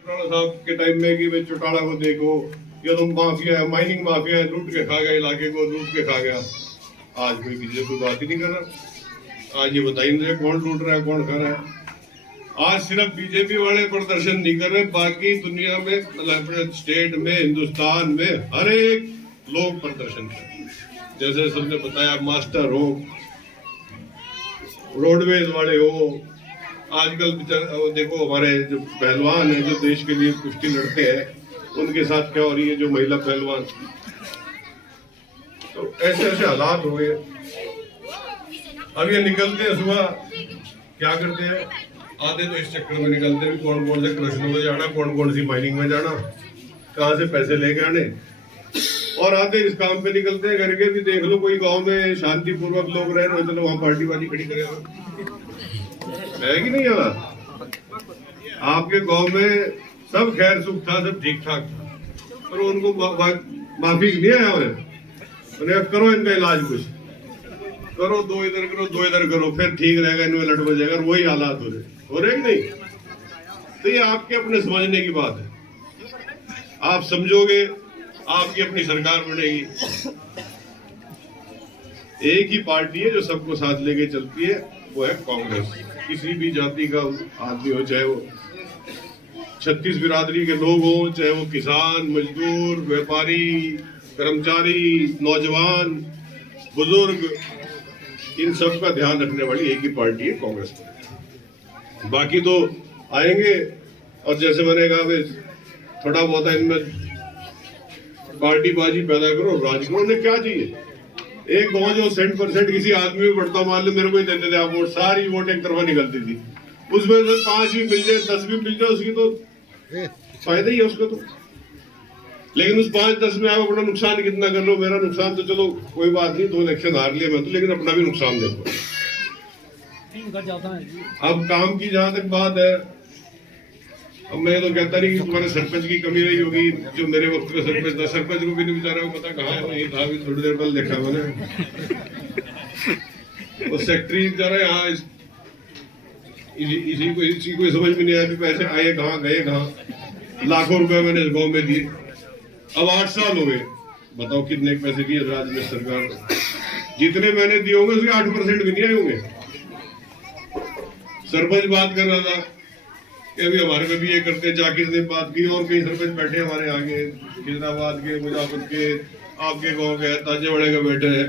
राणा साहब के टाइम में कि भाई चौटाला को देखो, ये तो माफिया है, माइनिंग माफिया है, लूट के खा गया इलाके को, लूट के खा गया। आज कोई किसी से कोई बात ही नहीं कर रहा। आज ये बताइए मुझे कौन लूट रहा है, कौन खा रहा है। आज सिर्फ बीजेपी वाले प्रदर्शन नहीं कर रहे, बाकी दुनिया में, मतलब स्टेट में, हिंदुस्तान में हर एक लोग प्रदर्शन कर रहे हैं। जैसे सबने बताया, मास्टर हो, रोडवेज वाले हो, आजकल देखो हमारे जो पहलवान है, जो देश के लिए कुश्ती लड़ते हैं, उनके साथ क्या हो रही है, जो महिला पहलवान। तो ऐसे ऐसे हालात हो गए। अब ये निकलते हैं सुबह, क्या करते हैं, आधे तो इस चक्कर में निकलते हैं कौन कौन से क्रशरों में जाना, कौन कौन सी माइनिंग में जाना, कहाँ से पैसे लेके आने, और आधे इस काम पे निकलते हैं करके भी देख लो कोई गांव में शांतिपूर्वक लोग रह रहे हो, चलो वहां पार्टी वाली खड़ी करेगा, है कि नहीं यार। आपके गांव में सब खैर सुख था, सब ठीक ठाक था, पर उनको माफी नहीं आया उन्हें करो इनका इलाज, कुछ करो, दो इधर करो, दो इधर करो, फिर ठीक रहेगा, इनमें लट बच जाएगा। वही हालात हो रहे कि नहीं। तो ये आपके अपने समझने की बात है, आप समझोगे, आपकी अपनी सरकार बनेगी। एक ही पार्टी है जो सबको साथ लेके चलती है, वो है कांग्रेस। किसी भी जाति का आदमी हो, चाहे वो 36 बिरादरी के लोग हो, चाहे वो किसान, मजदूर, व्यापारी, कर्मचारी, नौजवान, बुजुर्ग, इन सब का ध्यान रखने वाली एक ही पार्टी है कांग्रेस। बाकी तो आएंगे और जैसे मैंने कहा, थोड़ा बहुत इनमें पार्टी बाजी पैदा करो, राज करो। उन्हें क्या चाहिए, एक गांव जो 100% किसी आदमी में बढ़ता, मान लो मेरे को ही देते थे आप वोट, सारी वोट एक तरफा निकलती थी, उसमें से 5 भी मिल जाए, 10 भी मिल जाए, उसकी तो फायदा ही है उसका तो। लेकिन उस 5-10 में आप अपना नुकसान कितना कर लो। मेरा नुकसान तो चलो कोई बात नहीं, 2 इलेक्शन हार लिया मैं तो, लेकिन अपना भी नुकसान देखो। अब काम की जहां तक बात है, अब मैं तो कहता नहीं कि तुम्हारे सरपंच की कमी रही होगी, जो मेरे वक्त में सरपंच था, सरपंच को भी नहीं बेचारा को पता कहाँ है, वही था, अभी थोड़ी देर पहले देखा मैंने, वो सेक्रेटरी बेचारा यहाँ, इसी को समझ में नहीं आया कि पैसे आए कहाँ, गए कहाँ। लाखों रुपए मैंने इस गाँव में दिए, अब 8 साल हो गए, बताओ कितने पैसे दिए राज्य में सरकार ने। जितने मैंने दिए होंगे उसके 8% भी नहीं आए होंगे। सरपंच बात कर रहा था कि अभी हमारे में भी ये करते, जाकिर ने बात की, और कई सरपंच बैठे हमारे आगे, खिजराबाद के, मुजफ्फर के, आपके गांव के, ताजेवाड़े के बैठे हैं,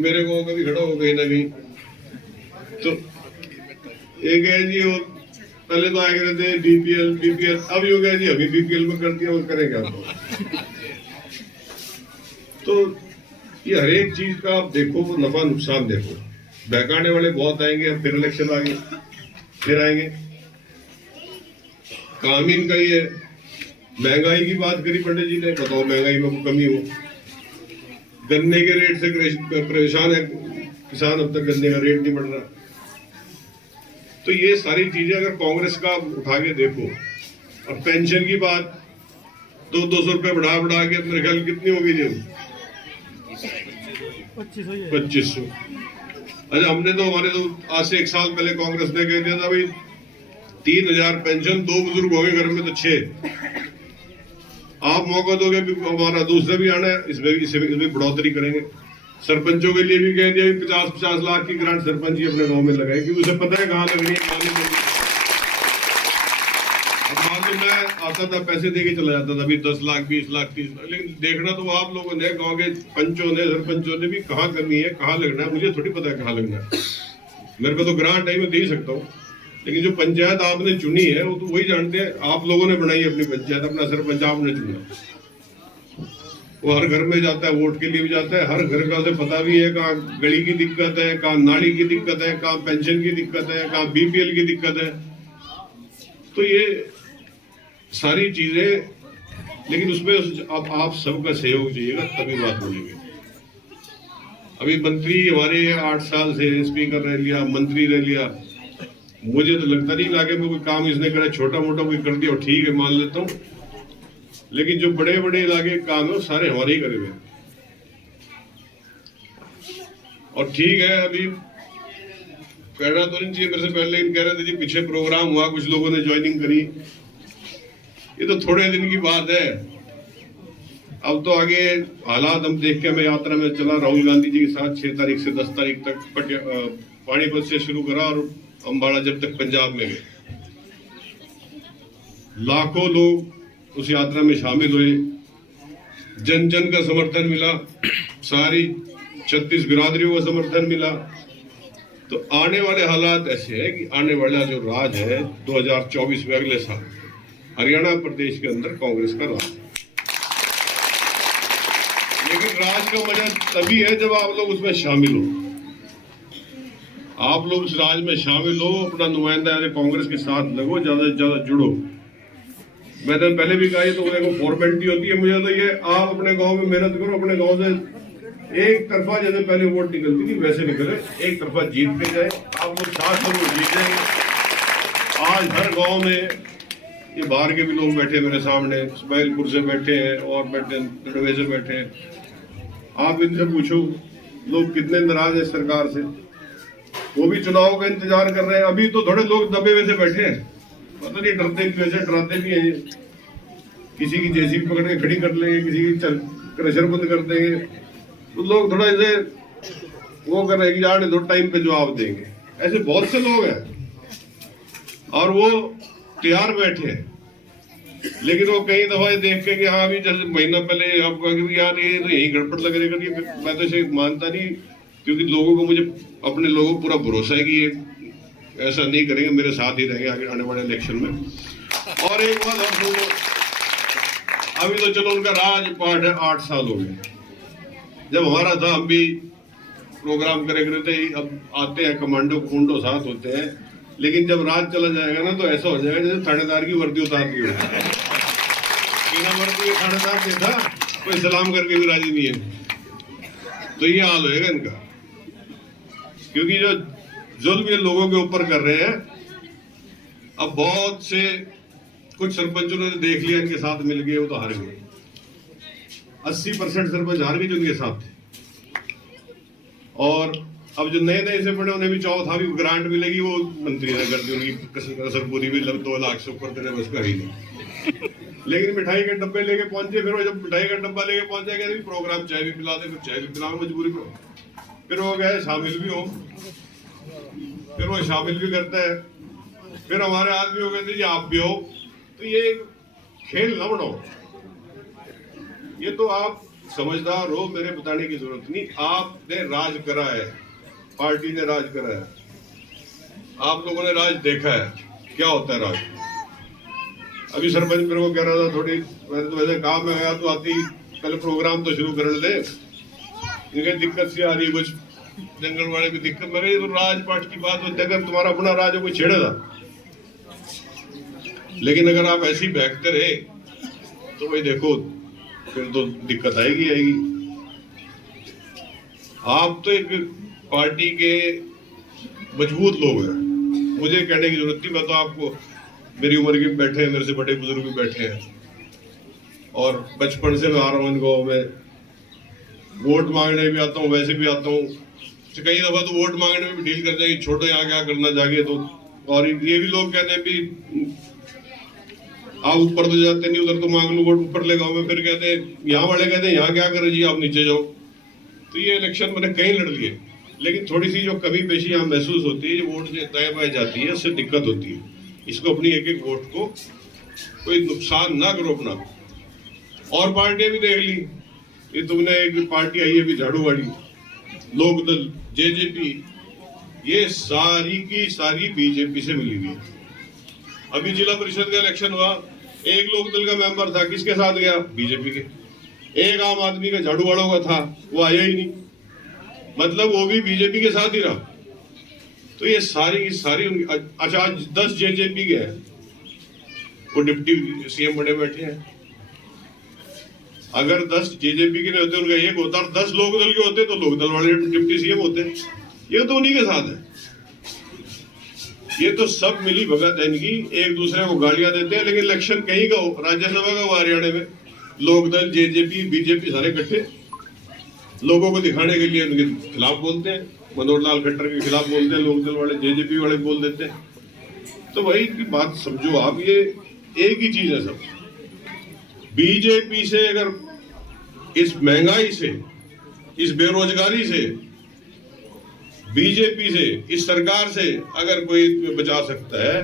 मेरे गांव का भी खड़ा हो गई ना कहीं। तो एक है जी, और पहले तो आए कहते थे बीपीएल, अब हो गया जी अभी बीपीएल में कर दिया, और करेंगे आप। तो ये हर एक चीज का आप देखो, वो नफा नुकसान देखो। बहकाने वाले बहुत आएंगे, अब फिर इलेक्शन आ गए, फिर आएंगे। काम ही इनका ही है। महंगाई की बात करी पंडित जी ने, बताओ महंगाई में कमी हो, गन्ने के रेट से परेशान है किसान, अब तक गन्ने का रेट नहीं बढ़ रहा। तो ये सारी चीजें अगर कांग्रेस का उठा के देखो, और पेंशन की बात 200 रुपए बढ़ा के मेरे ख्याल कितनी होगी जी, 2500। अच्छा, हमने तो, हमारे तो आज से 1 साल पहले कांग्रेस ने कह दिया था भाई 3000 पेंशन, 2 बुजुर्ग हो गए घर में तो 6। आप मौका दोगे, हमारा दूसरा भी आना है, इसमें बढ़ोतरी करेंगे। सरपंचों के लिए भी कह दिया 50-50 लाख की ग्रांट सरपंच ही अपने गांव में लगाए, क्योंकि उसे पता है कहाँ लगनी है, कहाँ नहीं। अब मान लो मैं आता था, पैसे दे के चला जाता था, अभी 10 लाख, 20 लाख, 30 लाख, लेकिन देखना तो आप लोगों ने, गाँव के पंचों ने, सरपंचों ने भी, कहाँ कमी है, कहाँ लगना है। मुझे थोड़ी पता है कहाँ लगना है, मेरे को तो ग्रांट है, मैं दे ही सकता हूँ, लेकिन जो पंचायत आपने चुनी है वो तो वही जानते हैं। आप लोगों ने बनाई अपनी पंचायत, अपना सरपंच आपने चुना, वो हर घर में जाता है, वोट के लिए भी जाता है, हर घर का उसे पता भी है कहाँ गली की दिक्कत है, कहाँ नाली की दिक्कत है, कहाँ पेंशन की दिक्कत है, कहाँ बीपीएल की दिक्कत है। तो ये सारी चीजें, लेकिन उसमें अब आप सबका सहयोग चाहिएगा, तभी बात बनेगी। अभी मंत्री हमारे 8 साल से स्पीकर रह लिया, मंत्री रह लिया, मुझे तो लगता नहीं लागे में कोई काम इसने करा, छोटा मोटा कोई कर दिया ठीक है, मान लेता हूँ, लेकिन जो बड़े बड़े इलाके काम है वो सारे हमारे ही करे हुए। और ठीक है, अभी कहना तो नहीं चाहिए मेरे से पहले, लेकिन कह रहे थे जी पीछे प्रोग्राम हुआ, कुछ लोगों ने ज्वाइनिंग करी, ये तो थोड़े दिन की बात है। अब तो आगे हालात हम देख के, मैं यात्रा में चला राहुल गांधी जी के साथ 6 तारीख से 10 तारीख तक पानीपत से शुरू करा और अम्बाड़ा जब तक पंजाब में गए। लाखों लोग उस यात्रा में शामिल हुए, जन जन का समर्थन मिला, सारी 36 बिरादरियों का समर्थन मिला। तो आने वाले हालात ऐसे है कि आने वाला जो राज है 2024 में, अगले साल हरियाणा प्रदेश के अंदर कांग्रेस का राज है। लेकिन राज का मजा तभी है जब आप लोग उसमें शामिल हो, आप लोग उस राज में शामिल हो, अपना नुमाइंदा यानी कांग्रेस के साथ लगो, ज्यादा से ज्यादा जुड़ो। मैंने पहले भी कहा, ये तो देखो फॉर्मेलिटी होती है। मुझे तो ये, आप अपने गांव में मेहनत करो, अपने गांव से एक तरफा जैसे पहले वोट निकलती थी वैसे निकले, एक तरफा जीत के जाए। आप लोग साथ में जीत जाएंगे। आज हर गांव में, ये बाहर के भी लोग बैठे मेरे सामने, इसमाइलपुर से बैठे हैं और बैठे तड़वे से बैठे हैं। आप इनसे पूछो लोग कितने नाराज है सरकार से, वो भी चुनाव का इंतजार कर रहे हैं। अभी तो थोड़े लोग दबे हुए से बैठे हैं, पता नहीं डरते भी, वैसे डराते भी हैं। किसी की जेसीबी पकड़ के खड़ी कर लेंगे, किसी की क्रशर बंद कर देंगे, तो लोग थोड़ा ऐसे वो कर रहे हैं कि यार दो टाइम पे जवाब देंगे। ऐसे बहुत से लोग हैं और वो तैयार बैठे हैं। लेकिन वो कई दफा देख के कि हाँ अभी जैसे महीना पहले आपको यार ये तो यही गड़बड़ लग रही है, मैं तो इसे मानता नहीं, क्योंकि लोगों को, मुझे अपने लोगों को पूरा भरोसा है कि ये ऐसा नहीं करेंगे, मेरे साथ ही रहेंगे आगे आने वाले इलेक्शन में। और एक बात हम लोग, अभी तो चलो उनका राजपाट है, 8 साल हो गए। जब हमारा था हम भी प्रोग्राम करे करते, अब आते हैं कमांडो खूंडो साथ होते हैं। लेकिन जब राज चला जाएगा ना तो ऐसा हो जाएगा जैसे थानेदार की वर्दी उतार दी है। बिना वर्दी के थानेदार के था, कोई सलाम करके भी राजी नहीं है। तो ये हाल होएगा इनका, क्योंकि जो जुल्म ये लोगों के ऊपर कर रहे हैं। अब बहुत से कुछ सरपंचों ने देख लिया, इनके साथ मिल गए, वो तो हार गए। 80% सरपंच हार गए जो इनके साथ थे। और अब जो नए नए से पड़े उन्हें भी चाव था भी ग्रांट मिलेगी, वो मंत्री ने कर दी, उनकी कसर पूरी भी 2 लाख से ऊपर तेरे बस का ही नहीं। लेकिन मिठाई के डब्बे लेके पहुंचे, फिर वो जब मिठाई का डब्बा लेके पहुंचे गए प्रोग्राम चाय भी पिला दे, फिर चाय भी पिलाओ मजबूरी में। फिर वो गए शामिल भी हो, फिर वो शामिल भी करता है। फिर हमारे आदमी हो गए थे जी आप भी हो। तो ये खेल न बनाओ, ये तो आप समझदार हो, मेरे बताने की जरूरत नहीं। आपने राज करा है, पार्टी ने राज करा है, आप लोगों ने राज देखा है क्या होता है राज। अभी सरपंच मेरे को कह रहा था, थोड़ी मैंने तो वैसे काम में गया तो आती पहले प्रोग्राम तो शुरू कर दे, इनके दिक्कत सी आ रही, कुछ जंगल वाले भी दिक्कत। मेरे तो राजपाट की बात होती है, अगर तुम्हारा अपना राज कोई छेड़ेगा। लेकिन अगर आप ऐसे ही बहकते रहे तो भाई देखो फिर तो दिक्कत आएगी आएगी। आप तो एक पार्टी के मजबूत लोग हैं, मुझे कहने की जरूरत नहीं। मैं तो आपको, मेरी उम्र के बैठे हैं, मेरे से बड़े बुजुर्ग भी बैठे हैं, और बचपन से मैं आ रहा हूँ इन गाँव में, वोट मांगने भी आता हूँ, वैसे भी आता हूँ। कई दफा तो वोट मांगने में भी डील कर जाएगी, छोटो यहाँ क्या करना जाके। तो और ये भी लोग कहते हैं भी आप ऊपर तो जाते नहीं, उधर तो मांग लो वोट ऊपर ले गाँव में। फिर कहते हैं यहाँ वाले कहते हैं यहाँ क्या करे जी, आप नीचे जाओ। तो ये इलेक्शन मैंने कहीं लड़ लिए, लेकिन थोड़ी सी जो कमी पेशी यहाँ महसूस होती है, वोट जो तय पाई जाती है, उससे दिक्कत होती है। इसको अपनी एक एक वोट को कोई नुकसान ना करो अपना। और पार्टियां भी देख ली, ये तुमने एक पार्टी आई है अभी झाड़ू वाली, लोकदल, जेजेपी, ये सारी की सारी बीजेपी से मिली हुई है। अभी जिला परिषद का इलेक्शन हुआ, एक लोकदल का मेंबर था, किसके साथ गया? बीजेपी के। एक आम आदमी का झाड़ू वालों का था, वो आया ही नहीं, मतलब वो भी बीजेपी के साथ ही रहा। तो ये सारी की सारी अच्छा, आज 10 जेजेपी के हैं, वो डिप्टी सीएम बने बैठे हैं। अगर 10 जेजेपी के होते, उनका एक होता, और 10 लोकदल के होते तो लोकदल वाले डिप्टी सीएम होते। ये तो उन्हीं के साथ है। ये तो सब मिली भगत है इनकी, एक दूसरे को गालियां देते हैं। लेकिन इलेक्शन कहीं का हो, राज्यसभा का हो हरियाणा में, लोकदल, जेजेपी, बीजेपी सारे इकट्ठे लोगों को दिखाने के लिए उनके खिलाफ बोलते हैं। मनोहर लाल खट्टर के खिलाफ बोलते हैं, लोकदल वाले, जेजेपी वाले बोल देते हैं। तो वही की बात समझो आप, ये एक ही चीज है सब। बीजेपी से अगर इस महंगाई से, इस बेरोजगारी से, बीजेपी से, इस सरकार से अगर कोई बचा सकता है,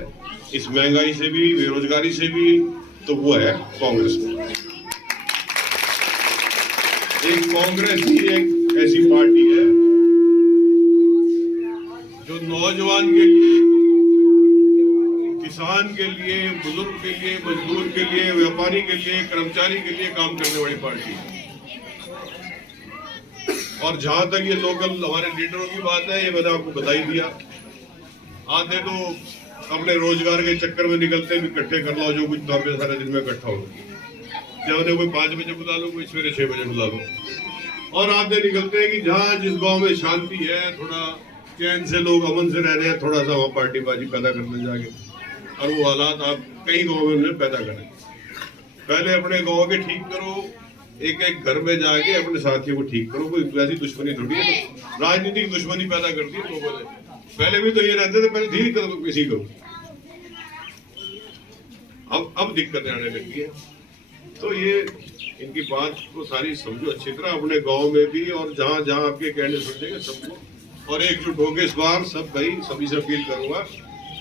इस महंगाई से भी, बेरोजगारी से भी, तो वो है कांग्रेस में। एक कांग्रेस ही एक ऐसी पार्टी है जो नौजवान के लिए, किसान के लिए, बुजुर्ग के लिए, मजदूर के लिए, व्यापारी के लिए, कर्मचारी के लिए काम करने वाली पार्टी है। और जहां तक ये लोकल हमारे लीडरों की बात है, ये मैंने आपको बता ही दिया। आधे तो अपने रोजगार के चक्कर में निकलते भी, इकट्ठे कर लो जो कुछ तो पे सारे दिन में इकट्ठा हो, क्या उन्हें कोई 5 बजे बुला लो, कोई सवेरे 6 बजे बुला लो। और आधे निकलते हैं कि जहां जिस गांव में शांति है, थोड़ा चैन से लोग अमन से रह रहे हैं, थोड़ा सा वहां पार्टीबाजी पैदा करने जाके, और वो हालात आप कई गाँव में उन्हें पैदा करें। पहले अपने गाँव के ठीक करो, एक एक घर में जाके अपने साथियों को ठीक करो। कोई वैसी दुश्मनी थोड़ी है, तो राजनीतिक दुश्मनी पैदा कर दी लोगों ने। पहले भी तो ये रहते थे, पहले धीरे करो किसी को, अब दिक्कतें आने लगी है। तो ये इनकी बात को सारी समझो अच्छी तरह अपने गांव में भी, और जहां जहां आपके कहने सुनेंगे सबको, और एकजुट होकर इस बार सब भाई सभी से अपील करूंगा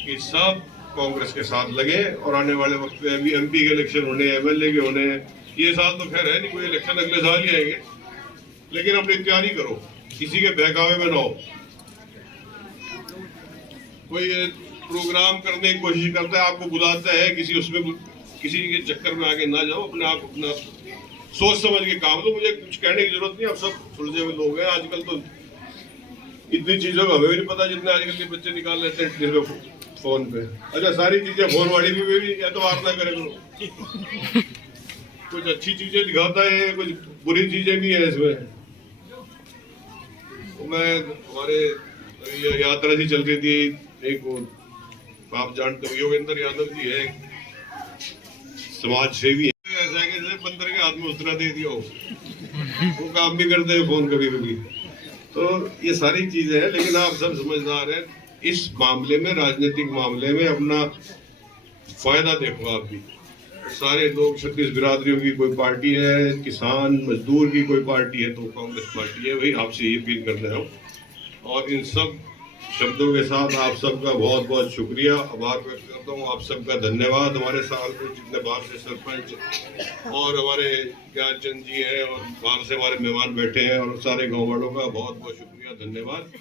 कि सब कांग्रेस के साथ लगे। और आने वाले वक्त में अभी MP के इलेक्शन होने, MLA के होने, ये साल तो खैर है नहीं, कोई इलेक्शन अगले साल ही आएंगे, लेकिन अपनी तैयारी करो, किसी के बहकावे में ना हो। कोई प्रोग्राम करने की कोशिश करता है, आपको बुलाता है, किसी के चक्कर में आगे ना जाओ, अपने आप अपना सोच समझ के काम लो। मुझे कुछ कहने की जरूरत नहीं, आप सब सुलझे हुए लोग हैं। आजकल तो इतनी चीजों का हमें भी नहीं पता जितने आजकल के बच्चे निकाल लेते हैं फोन पे। अच्छा, सारी चीजें फोन वाली भी एतबार ना करे करो। कुछ अच्छी चीजें दिखाता है, कुछ बुरी चीजें भी है इसमें। तो मैं, हमारे यात्रा सी चल रही थी, एक आप जानते हो योगेंद्र यादव जी है, समाज सेवी है, ऐसा है कि बंदर के हाथ में उतरा दे दिया हो, वो काम भी करते हैं फोन कभी कभी। तो ये सारी चीजें हैं, लेकिन आप सब समझदार हैं। इस मामले में, राजनीतिक मामले में अपना फायदा देखो। आप भी सारे लोग, 36 बिरादरियों की कोई पार्टी है, किसान मजदूर की कोई पार्टी है, तो कांग्रेस पार्टी है। वही आपसे ये अपील कर रहा हूँ। और इन सब शब्दों के साथ आप सबका बहुत बहुत शुक्रिया, आभार व्यक्त करता हूँ। आप सबका धन्यवाद। हमारे साथ में जितने बाहर से सरपंच और हमारे ज्ञानचंद जी हैं, और बाहर से हमारे मेहमान बैठे हैं, और सारे गाँव वालों का बहुत बहुत शुक्रिया, धन्यवाद।